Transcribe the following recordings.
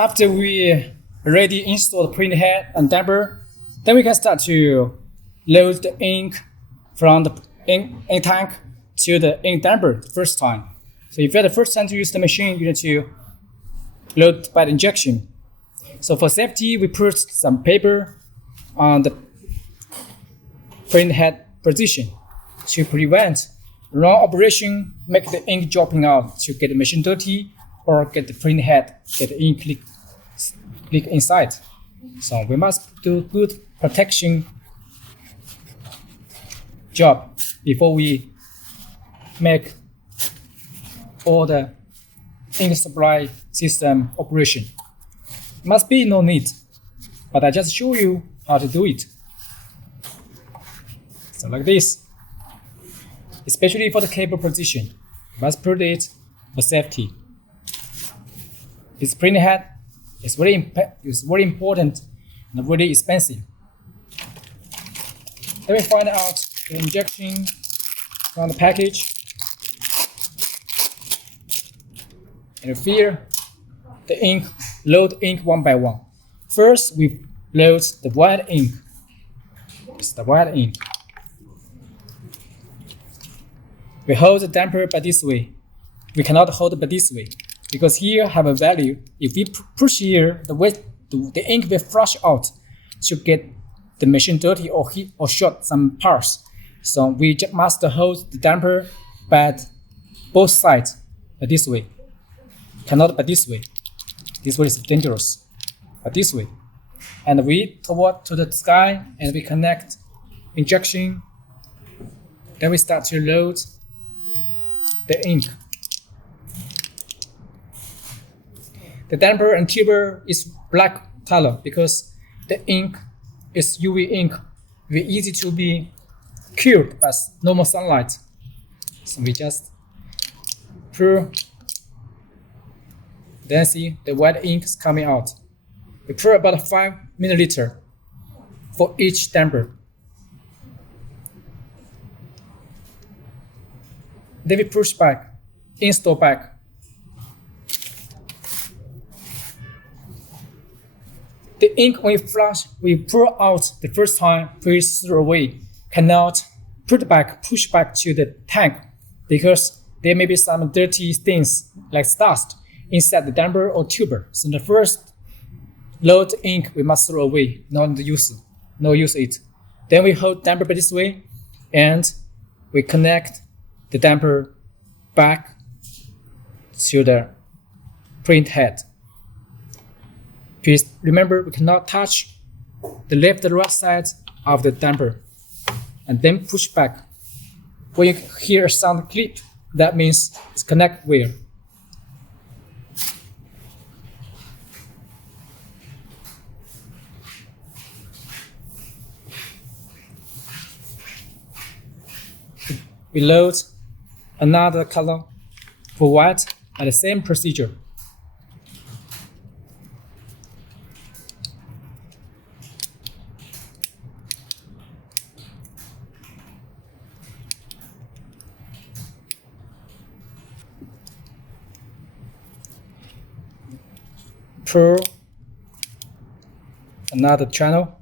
After we already install the print head and damper, then we can start to load the ink from the ink tank to the ink damper the first time. So if you're the first time to use the machine, you need to load by the injection. So for safety, we put some paper on the print head position to prevent wrong operation, make the ink dropping out to get the machine dirty or get the print head, get the ink leak inside. So we must do good protection job before we make all the ink supply system operation. Must be no need, but I just show you how to do it. So like this, especially for the cable position, must put it for safety. This print head is very important and very expensive. Let me find out the injection from the package. And here, the ink, load ink one by one. First, we load the white ink. It's the white ink. We hold the damper by this way. We cannot hold it by this way because here have a value. If we push here, the ink will flush out to get the machine dirty or hit or short some parts. So we just must hold the damper by both sides by this way. Cannot by this way. This way is dangerous. But this way. And we toward to the sky and we connect injection. Then we start to load the ink. The damper and tuber is black color because the ink is UV ink, very easy to be cured by normal sunlight. So we just pour. Then see the white ink is coming out. We pour about 5 milliliter for each damper. Then we push back, install back. The ink when we pour out the first time, please throw away. Cannot push back to the tank because there may be some dirty things like dust inside the damper or tuber. So the first load ink we must throw away, not use it. Then we hold damper by this way and we connect the damper back to the print head. Please remember we cannot touch the left or right side of the damper and then push back. When you hear a sound clip, that means it's connect well. We load another color for white at the same procedure. Pour another channel.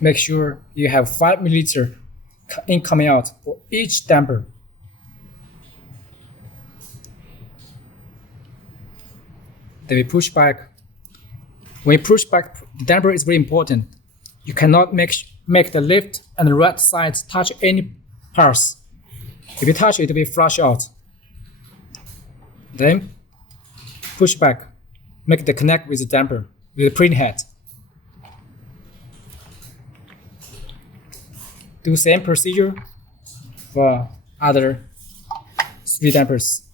Make sure you have 5 milliliter ink coming out for each damper. Then we push back. When you push back, the damper is very important. You cannot make the left and the right sides touch any parts. If you touch it, will flush out. Then push back, make the connect with the damper, with the print head. Do same procedure for other 3 dampers.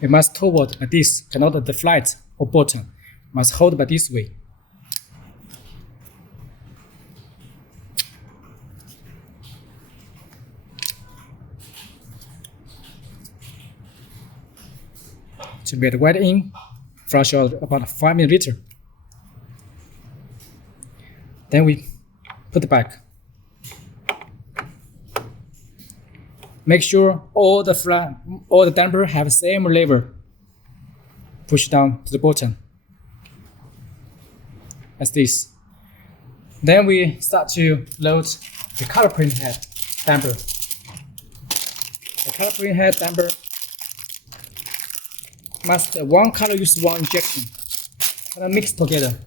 it must toward like this, cannot the flat or bottom. Must hold by this way. To get wet ink, flush out about 5 milliliter. Then we put it back. Make sure all the damper have the same lever. Push down to the bottom. As this. Then we start to load the color print head damper. The color print head damper must one color use one injection. And mix together.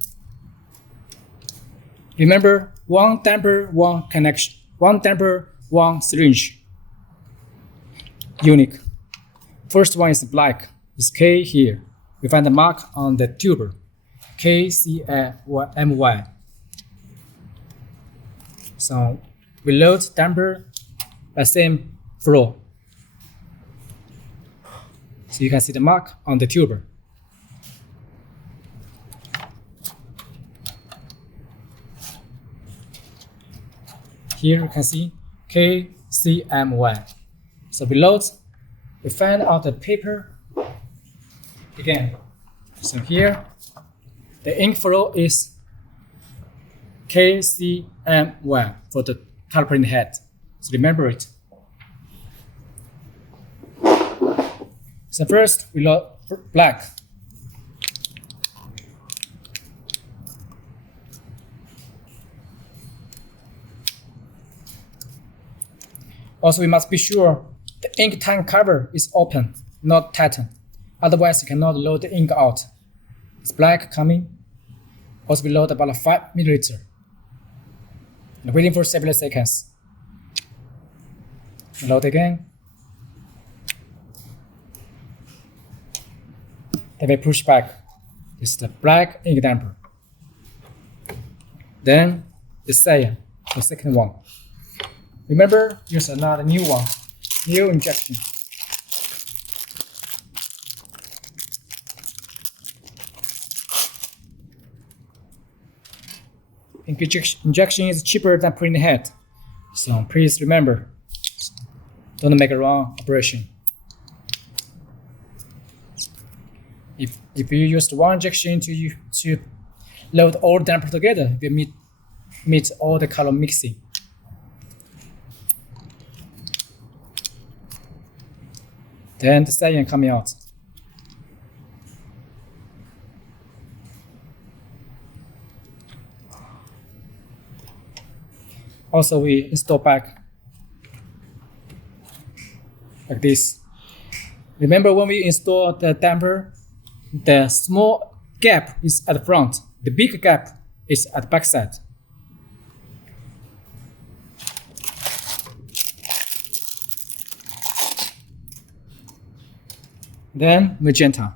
Remember, one damper, one connection. One damper, one syringe. Unique. First one is black. It's K here. We find the mark on the tuber. KCMY. So we load damper by same flow. So you can see the mark on the tuber. Here you can see KCMY. So we load, we find out the paper again. So here, the ink flow is KCMY for the color print head. So remember it. So first we load black. Also, we must be sure the ink tank cover is open, not tightened. Otherwise, you cannot load the ink out. It's black coming. Also, we load about 5 milliliter. And waiting for several seconds. Load again. Then we push back. This is the black ink damper. Then the cyan, the second one. Remember, use another new one, new injection. Ink injection is cheaper than print head, so please remember, don't make a wrong operation. If you used one injection to load all the damper together, you meet all the color mixing. Then the cyan coming out. Also, we install back like this. Remember when we install the damper, the small gap is at the front, the big gap is at the back side. Then magenta.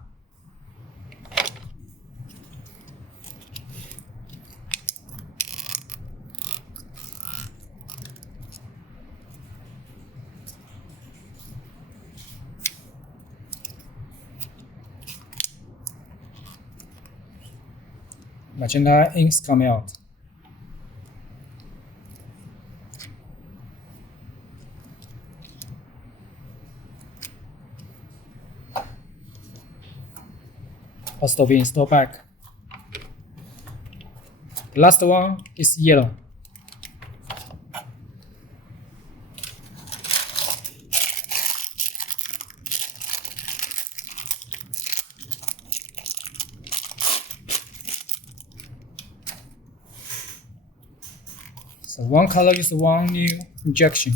Magenta inks coming out. Also, we install back. The last one is yellow. So one color is one new injection.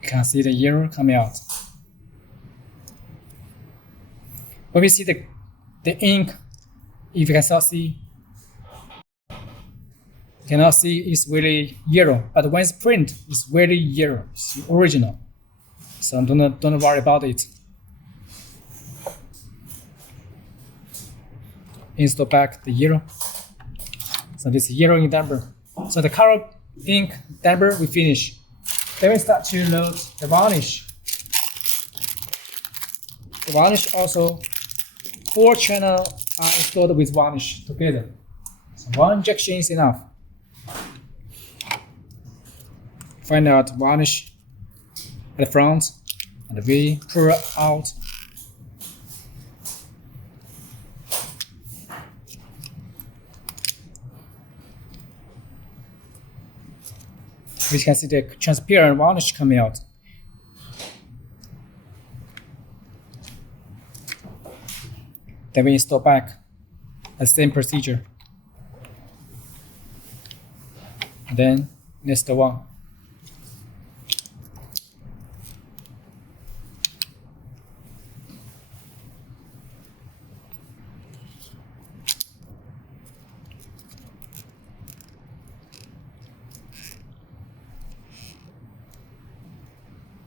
You can see the yellow coming out. When we see the ink, if you cannot see, it's really yellow. But when it's print, it's very yellow. It's original. So don't worry about it. Install back the yellow. So this yellow ink damper So the color ink damper we finish. Then we start to load the varnish. The varnish also 4 channels are installed with varnish together. So 1 injection is enough. Find out varnish at the front and we pour out. We can see the transparent varnish coming out. Then we install back the same procedure. And then next one.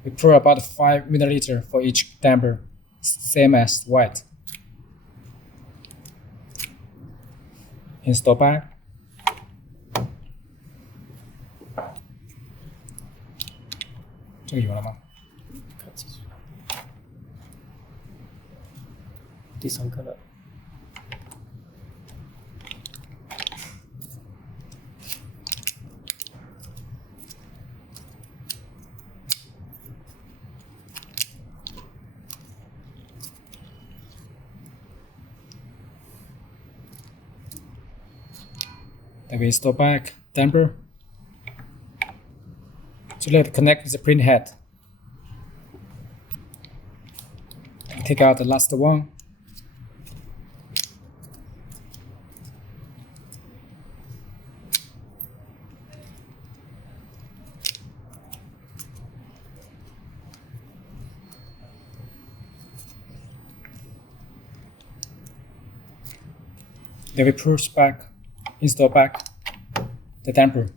We pour about 5 milliliter for each damper, same as white. Install back. This 有了吗？看技术。第3颗了。Then we install back damper to let it connect with the print head. Take out the last one. Then we push back, install back the damper.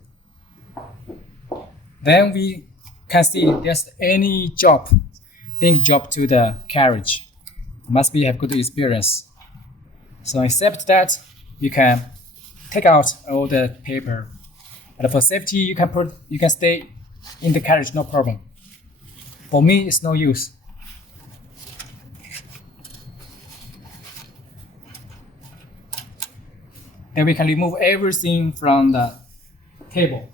Then we can see there's any job, ink job to the carriage. Must be have good experience. So except that, you can take out all the paper. And for safety, you can stay in the carriage, no problem. For me, it's no use. Then we can remove everything from the table.